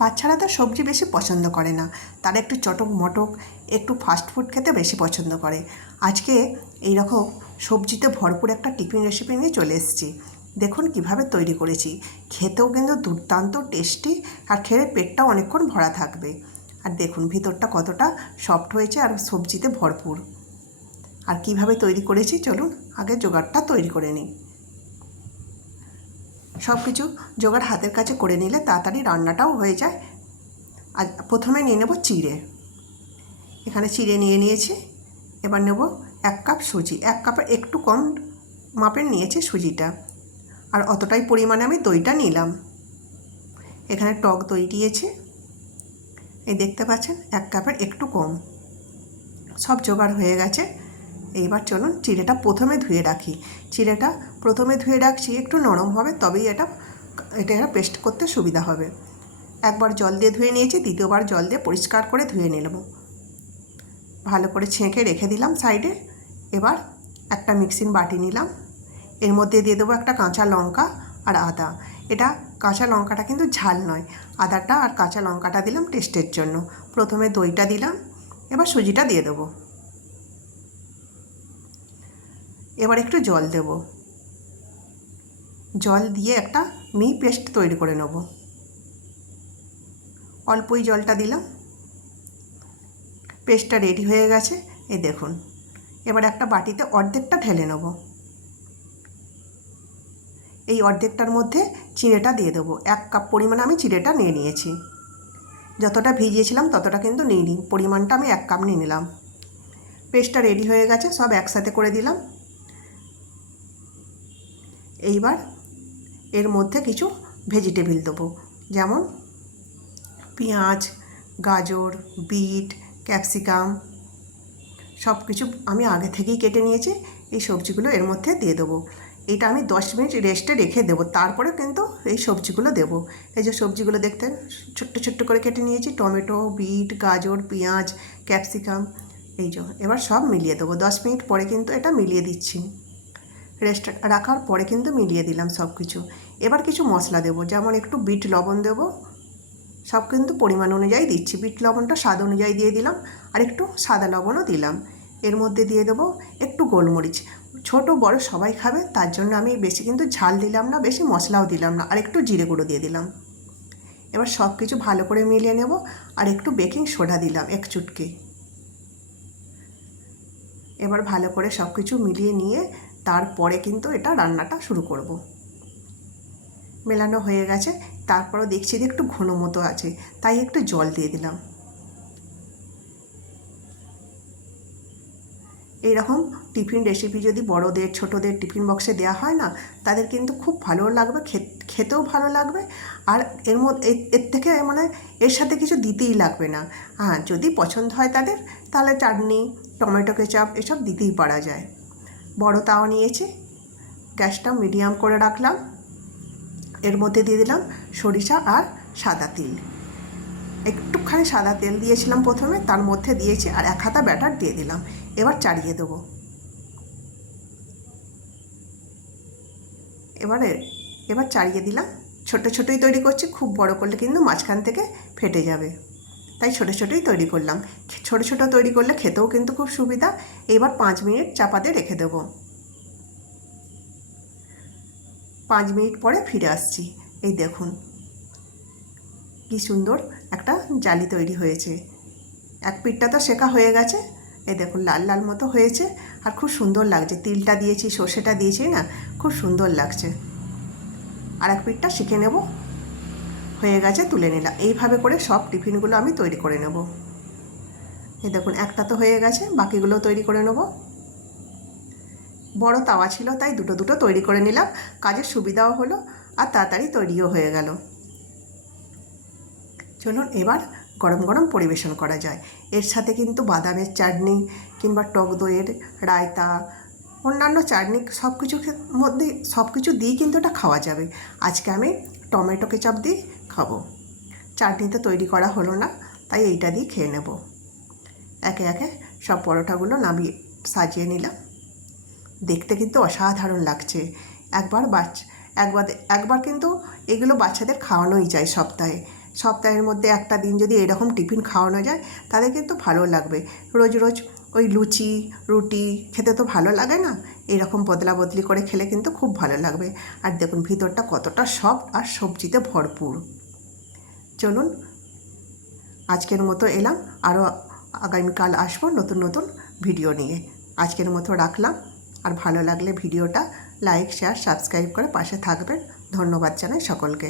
বাচ্চারা তো সবজি বেশি পছন্দ করে না, তারা একটু চটক মটক একটু ফাস্ট ফুড খেতে বেশি পছন্দ করে। আজকে এই রকম সবজিতে ভরপুর একটা টিফিন রেসিপি নিয়ে চলে এসেছি। দেখুন কিভাবে তৈরি করেছি। খেতেও কিন্তু দুর্দান্ত টেস্টি, আর খেলে পেটটাও অনেকক্ষণ ভরা থাকবে। আর দেখুন ভিতরটা কতটা সফট হয়েছে আর সবজিতে ভরপুর। আর কিভাবে তৈরি করেছি চলুন আগে জোগাড়টা তৈরি করে নিই। সব কিছু জোগাড় হাতের কাছে করে নিলে তাড়াতাড়ি রান্নাটাও হয়ে যায়। আর প্রথমে নিয়ে নেব চিড়ে। এখানে চিড়ে নিয়ে নিয়েছি। এবার নেব 1 কাপ সুজি। 1 কাপের একটু কম মাপের নিয়েছি সুজিটা। আর অতটাই পরিমাণে আমি দইটা নিলাম। এখানে টক দই দিয়েছি, এই দেখতে পাচ্ছেন 1 কাপের একটু কম। সব জোগাড় হয়ে গেছে। এইবার চলুন চিড়েটা প্রথমে ধুয়ে রাখি। চিড়েটা প্রথমে ধুয়ে রাখছি, একটু নরম হবে তবেই এটা পেস্ট করতে সুবিধা হবে। একবার জল দিয়ে ধুয়ে নিয়েছি, দ্বিতীয়বার জল দিয়ে পরিষ্কার করে ধুয়ে নেব। ভালো করে ছেঁকে রেখে দিলাম সাইডে। এবার একটা মিক্সিং বাটি নিলাম, এর মধ্যে দিয়ে দেবো একটা কাঁচা লঙ্কা আর আদা। এটা কাঁচা লঙ্কাটা কিন্তু ঝাল নয়, আদাটা আর কাঁচা লঙ্কাটা দিলাম টেস্টের জন্য। প্রথমে দইটা দিলাম, এবার সুজিটা দিয়ে দেবো। এবার একটু জল দেব। জল দিয়ে একটা মিহি পেস্ট তৈরি করে নেব। অল্পই জলটা দিলাম। পেস্টটা রেডি হয়ে গেছে, এই দেখুন। এবার একটা বাটিতে অর্ধেকটা ঢেলে নেব। এই অর্ধেকটার মধ্যে চিড়েটা দিয়ে দেবো। 1 কাপ পরিমাণে আমি চিড়েটা নিয়ে নিয়েছি। যতটা ভিজিয়েছিলাম ততটা কিন্তু নিইনি, পরিমাণটা আমি 1 কাপ নিয়ে নিলাম। পেস্টটা রেডি হয়ে গেছে, সব একসাথে করে দিলাম। এইবার এর মধ্যে কিছু ভেজিটেবল দেবো, যেমন পেঁয়াজ, গাজর, বিট, ক্যাপসিকাম সব কিছু আমি আগে থেকেই কেটে নিয়েছি। এই সবজিগুলো এর মধ্যে দিয়ে দেবো। এটা আমি 10 মিনিট রেস্টে রেখে দেবো, তারপরে কিন্তু এই সবজিগুলো দেবো। এই যে সবজিগুলো দেখতেন ছোট্ট ছোট্ট করে কেটে নিয়েছি, টমেটো, বিট, গাজর, পেঁয়াজ, ক্যাপসিকাম। এই যে এবার সব মিলিয়ে দেবো। 10 মিনিট পরে কিন্তু এটা মিলিয়ে দিচ্ছি। রেস্ট রাখার পরে কিন্তু মিলিয়ে দিলাম সব কিছু। এবার কিছু মশলা দেবো, যেমন একটু বিট লবণ দেবো। সব কিন্তু পরিমাণ অনুযায়ী দিচ্ছি। বিট লবণটা স্বাদ অনুযায়ী দিয়ে দিলাম, আর একটু সাদা লবণও দিলাম। এর মধ্যে দিয়ে দেবো একটু গোলমরিচ। ছোট বড় সবাই খাবে, তার জন্য আমি বেশি কিন্তু ঝাল দিলাম না, বেশি মশলাও দিলাম না। আর একটু জিরে গুঁড়ো দিয়ে দিলাম। এবার সব কিছু ভালো করে মিলিয়ে নেব। আর একটু বেকিং সোডা দিলাম 1 চুটকি। এবার ভালো করে সব কিছু মিলিয়ে নিয়ে তারপরে কিন্তু এটা রান্নাটা শুরু করব। মেলানো হয়ে গেছে, তারপরও দেখছি যে একটু ঘন মতো আছে, তাই একটু জল দিয়ে দিলাম। এইরকম টিফিন রেসিপি যদি বড়দের ছোটদের টিফিন বক্সে দেওয়া হয় না, তাদের কিন্তু খুব ভালো লাগবে, খেতেও ভালো লাগবে। আর এর মধ্যে এর থেকে মানে এর সাথে কিছু দিতেই লাগবে না। হ্যাঁ, যদি পছন্দ হয় তাদের, তাহলে চাটনি, টমেটো কেচাপ এসব দিতেই পারা যায়। বড় তাওয়া নিয়েছি, গ্যাসটা মিডিয়াম করে রাখলাম। এর মধ্যে দিয়ে দিলাম সরিষা আর সাদা তিল। একটুখানি সাদা তেল দিয়েছিলাম প্রথমে, তার মধ্যে দিয়েছি আর 1 হাতা ব্যাটার দিয়ে দিলাম। এবার চাড়িয়ে দেবো। এবার চাড়িয়ে দিলাম। ছোটো ছোটোই তৈরি করছি, খুব বড় করলে কিন্তু মাঝখান থেকে ফেটে যাবে, তাই ছোটো ছোটোই তৈরি করলাম। ছোটো ছোটো তৈরি করলে খেতেও কিন্তু খুব সুবিধা। এবার 5 মিনিট চাপা দিয়ে রেখে দেবো। 5 মিনিট পরে ফিরে আসছি। এই দেখুন কি সুন্দর একটা জালি তৈরি হয়েছে। এক পিঠটা তো সেকা হয়ে গেছে, এই দেখুন লাল লাল মতো হয়েছে। আর খুব সুন্দর লাগছে, তিলটা দিয়েছি, সর্ষেটা দিয়েছি না, খুব সুন্দর লাগছে। আর এক পিঠটা শিখে নেব। হয়ে গেছে, তুলে নিলাম। এইভাবে করে সব টিফিনগুলো আমি তৈরি করে নেব। এই দেখুন একটা তো হয়ে গেছে, বাকিগুলো তৈরি করে নেব। বড় তাওয়া ছিল তাই দুটো দুটো তৈরি করে নিলাম, কাজের সুবিধাও হলো আর তাড়াতাড়ি তৈরিও হয়ে গেল। চলুন এবার গরম গরম পরিবেশন করা যায়। এর সাথে কিন্তু বাদামের চাটনি কিংবা টক দইয়ের রায়তা, অন্যান্য চাটনি সব কিছুর মধ্যে সব কিছু দিয়েই কিন্তু এটা খাওয়া যাবে। আজকে আমি টমেটো কেচাপ দিয়ে খাবো। চাটনিতে তৈরি করা হলো না, তাই এইটা দিয়ে খেয়ে নেব। একে একে সব পরোটাগুলো নামিয়ে সাজিয়ে নিলাম। দেখতে কিন্তু অসাধারণ লাগছে। একবার কিন্তু এগুলো বাচ্চাদের খাওয়ানোই যায় সপ্তাহে। সপ্তাহের মধ্যে একটা দিন যদি এরকম টিফিন খাওয়ানো যায় তাদের কিন্তু ভালো লাগবে। রোজ রোজ ওই লুচি রুটি খেতে তো ভালো লাগে না, এরকম বদলা বদলি করে খেলে কিন্তু খুব ভালো লাগবে। আর দেখুন ভিতরটা কতটা সফট আর সবজিতে ভরপুর। চলুন আজকের মতো এলাম, আরও আগামীকাল আসবো নতুন নতুন ভিডিও নিয়ে। আজকের মতো রাখলাম। আর ভালো লাগলে ভিডিওটা লাইক শেয়ার সাবস্ক্রাইব করে পাশে থাকবেন। ধন্যবাদ জানাই সকলকে।